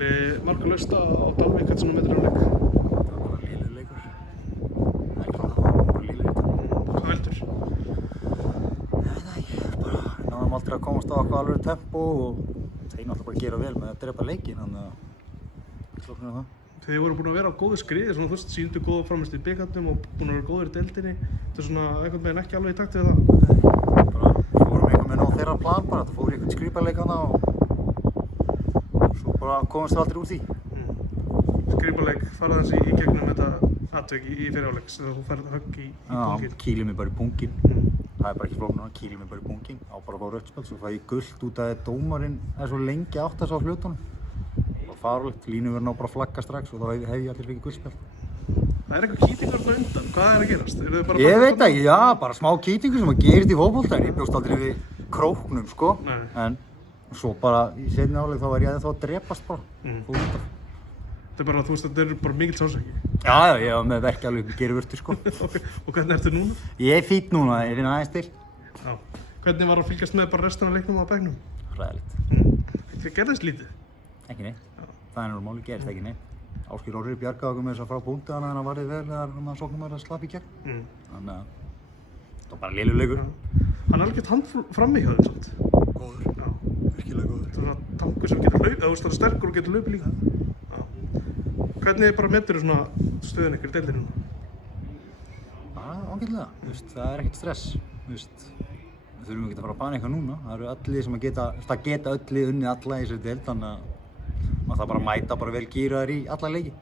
Emil, markalaust á Dalvík, hvernig svona metur leik? Það var bara lélegur leikur. Það er klart að það var bara lélegur. Hvað veldur? Ég veit það ekki, bara náðum aldrei að komast á eitthvað alveg tempo og þeir náttúrulega bara gera vel með að drepa leikinn, þannig að sloknir á það. Þið voru búin að vera á góðu skriði, svona þú veist, sýndu góða framist í bikarnum og búin að vera góður í deildinni. Þetta er svona einhvern veginn ekki alveg í takt við það. Bara fórum einhvern veginn á þeirra plan bara, þetta fór í einhvern skrýparleik og svo bara komumst við aldrei úr því. Skrýparleik, fara aðeins í gegnum þetta atvik í fyrri hálfleiks, þegar þú færð högg í punginn. Já, kýlir mig bara í punginn. Það er bara ekki flóknara, hann kýlir mig bara í punginn. Á bara að fá rautt spjald, svo fæ ég gult út af dómarinn er svo lengi átt þess á hlutunum. Það var farlegt, línuverðin á bara að flagga strax og þá hef ég allir fengið guldspjald. Það er eitthvað kýtingar frá undan, hvað er að gerast? Ég veit ekki, já, bara smá kýtingur sem að gerist í fótbolta en ég bjóst aldrei við króknum, sko. Nei. En svo bara í seinni hálfleik þá var ég ennþá að drepast bara. Þetta er bara, þú veist, þetta er bara mikill sársauki. Já, ég var með verki alveg upp í geruvörtu, sko. Og hvernig ertu núna? Ég er fínn núna, ég reyna aðeins til. Já. Hvernig var að fylgjast með bara restina af leiknum á bekknum? Hræðilegt. Það gerðist lítið. Ekki neitt. Það er náttúrulega máli, gerist ekki neitt. Ásgeir Orri bjargaði okkur með þess að frá búndi þannig að hann varði vel þegar maður sóknum að slappa í gegn. Þannig að það var bara lélegur leikur. Hann er alveg hand frammi hjá þeim samt. Góður. Já. Virkilega góður. Það er svona tankur sem getur hlaupið, þú veist það er sterkur og getur hlaupið líka. Já. Hvernig bara meturðu svona stöðun ykkur í deildinni núna? Bara ágætlega, það er ekkert stress. Við þurfum ekki að fara að bana eitthvað núna. Það eru allir sem geta öll unnið alla í þessari deild, þannig að maður þarf bara að mæta vel gíraður í alla leiki.